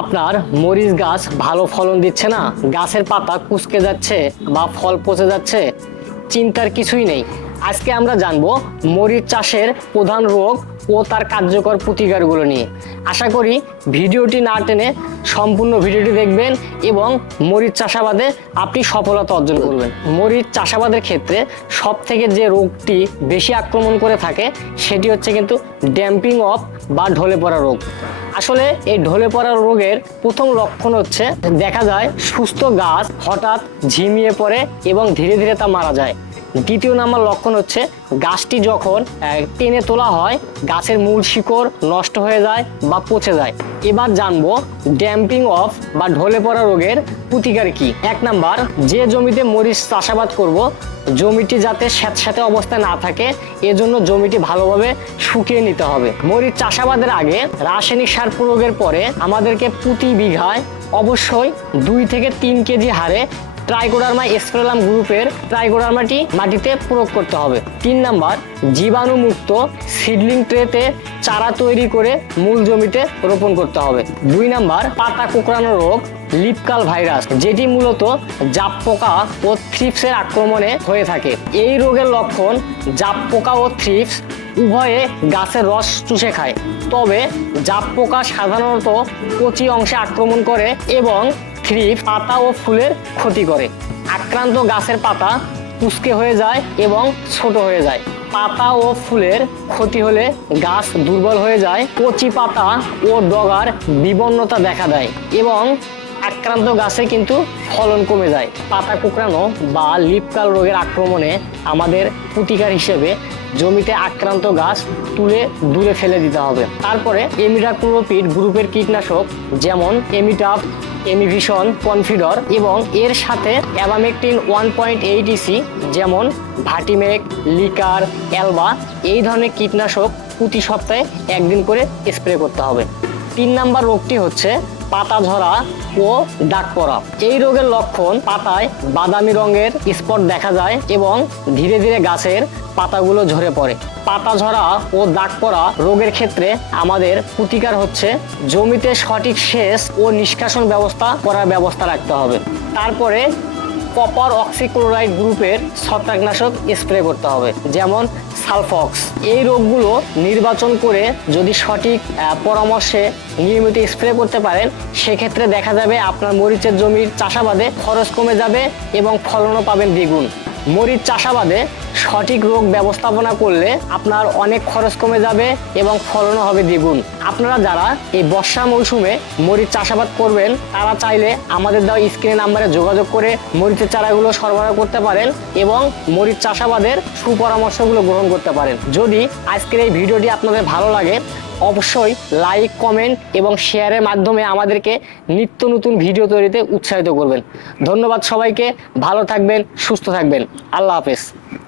আপনার মরিচ গাছ ভালো ফলন দিচ্ছে না? গাছের পাতা কুচকে যাচ্ছে বা ফল পচে যাচ্ছে, চিন্তার কিছুই নেই। আজকে আমরা জানব মরিচ চাষের প্রধান রোগ ও তার কার্যকর প্রতিকারগুলো নিয়ে। আশা করি ভিডিওটি না টেনে সম্পূর্ণ ভিডিওটি দেখবেন এবং মরিচ চাষাবাদে আপনি সফলতা অর্জন করবেন। মরিচ চাষাবাদের ক্ষেত্রে সব থেকে যে রোগটি বেশি আক্রমণ করে থাকে সেটি হচ্ছে কিন্তু ড্যাম্পিং অফ বা ঢলে পড়া রোগ। আসলে এই ঢলে পড়া রোগের প্রথম লক্ষণ হচ্ছে দেখা যায় সুস্থ গাছ হঠাৎ ঝিমিয়ে পড়ে এবং ধীরে ধীরে তা মারা যায়। দ্বিতীয় নাম্বার লক্ষণ হচ্ছে গাছটি যখন টেনে তোলা হয়, গাছের মূল শিকড় নষ্ট হয়ে যায় বা পচে যায়। এবার জানব ড্যাম্পিং অফ বা ঢলে পড়া রোগের প্রতিকার কি? এক নাম্বার, যে জমিতে মরিচ চাষাবাদ করব, জমিটি যাতে স্যাঁতস্যাঁতে অবস্থায় না থাকে, এজন্য জমিটি ভালোভাবে শুকিয়ে নিতে হবে। মরিচ চাষাবাদের আগে রাসায়নিক সার প্রয়োগের পরে আমাদেরকে প্রতি বিঘায় অবশ্যই দুই থেকে তিন কেজি হারে ট্রাইকোডার্মা এসপ্রেলাম গ্রুপের ট্রাইকোডার্মাটি মাটিতে প্রয়োগ করতে হবে। তিন নাম্বার, জীবাণুমুক্ত সিডলিং ট্রেতে চারা তৈরি করে মূল জমিতে রোপণ করতে হবে। দুই নাম্বার, পাতা কোঁকড়ানো রোগ, লিপকাল ভাইরাস, যেটি মূলত জাপ পোকা ও থ্রিপসের আক্রমণে হয়ে থাকে। এই রোগের লক্ষণ জাপ পোকা ও থ্রিপস উভয়ে গাছের রস চুষে খায়। তবে জাপ পোকা সাধারণত কচি অংশে আক্রমণ করে এবং থ্রিপ পাতা ও ফুলের ক্ষতি করে। আক্রান্ত গাছের পাতা কুচকে হয়ে যায় এবং ছোট হয়ে যায়। পাতা ও ফুলের ক্ষতি হলে গাছ দুর্বল হয়ে যায়। কচি পাতা ও ডগার বিবন্নতা দেখা দেয় এবং আক্রান্ত গাছে কিন্তু ফলন কমে যায়। পাতা কুকড়ানো বা লিপকাল রোগের আক্রমণে আমাদের প্রতিকার হিসেবে জমিতে আক্রান্ত গাছ তুলে দূরে ফেলে দিতে হবে। তারপরে এমিডাক্লোপিড গ্রুপের কীটনাশক, যেমন এমিটাপ এমিভিশন, কনফিডর এবং এর সাথে abamectin one point eight EC যেমন ভাটিমেক, লিকার, অ্যালবা, এই ধরনের কীটনাশক প্রতি সপ্তাহে একদিন করে স্প্রে করতে হবে। তিন নাম্বার রোগটি হচ্ছে পাতা ঝরা ও ডাক পড়া। এই রোগের লক্ষণ পাতায় বাদামি রঙের স্পট দেখা যায় এবং ধীরে ধীরে গাছের পাতাগুলো ঝরে পড়ে। পাতা ঝরা ও দাগ পড়া রোগের ক্ষেত্রে আমাদের প্রতিকার হচ্ছে জমিতে সঠিক সেচ ও নিষ্কাশন ব্যবস্থা করার ব্যবস্থা রাখতে হবে। তারপরে কপার অক্সিক্লোরাইড গ্রুপের ছত্রাকনাশক স্প্রে করতে হবে, যেমন সালফক্স এই রোগগুলো নির্বাচন করে যদি সঠিক পরামর্শে নিয়মিত স্প্রে করতে পারেন, সেক্ষেত্রে দেখা যাবে আপনার মরিচের জমির চাষাবাদে খরচ কমে যাবে এবং ফলনও পাবেন দ্বিগুণ। মরিচ চাষাবাদে সঠিক রোগ ব্যবস্থাপনা করলে আপনার অনেক খরচ কমে যাবে এবং ফলনও হবে দ্বিগুণ। আপনারা যারা এই বর্ষা মৌসুমে মরিচ চাষাবাদ করবেন, তারা চাইলে আমাদের দেওয়া স্ক্রিনে নাম্বারে যোগাযোগ করে মরিচের চারাগুলো সরবরাহ করতে পারেন এবং মরিচ চাষাবাদের সুপরামর্শগুলো গ্রহণ করতে পারেন। যদি আজকের এই ভিডিওটি আপনাদের ভালো লাগে, অবশ্যই লাইক, কমেন্ট এবং শেয়ারের মাধ্যমে আমাদেরকে নিত্য নতুন ভিডিও তৈরিতে উৎসাহিত করবেন। ধন্যবাদ সবাইকে, ভালো থাকবেন, সুস্থ থাকবেন। আল্লাহ হাফেজ।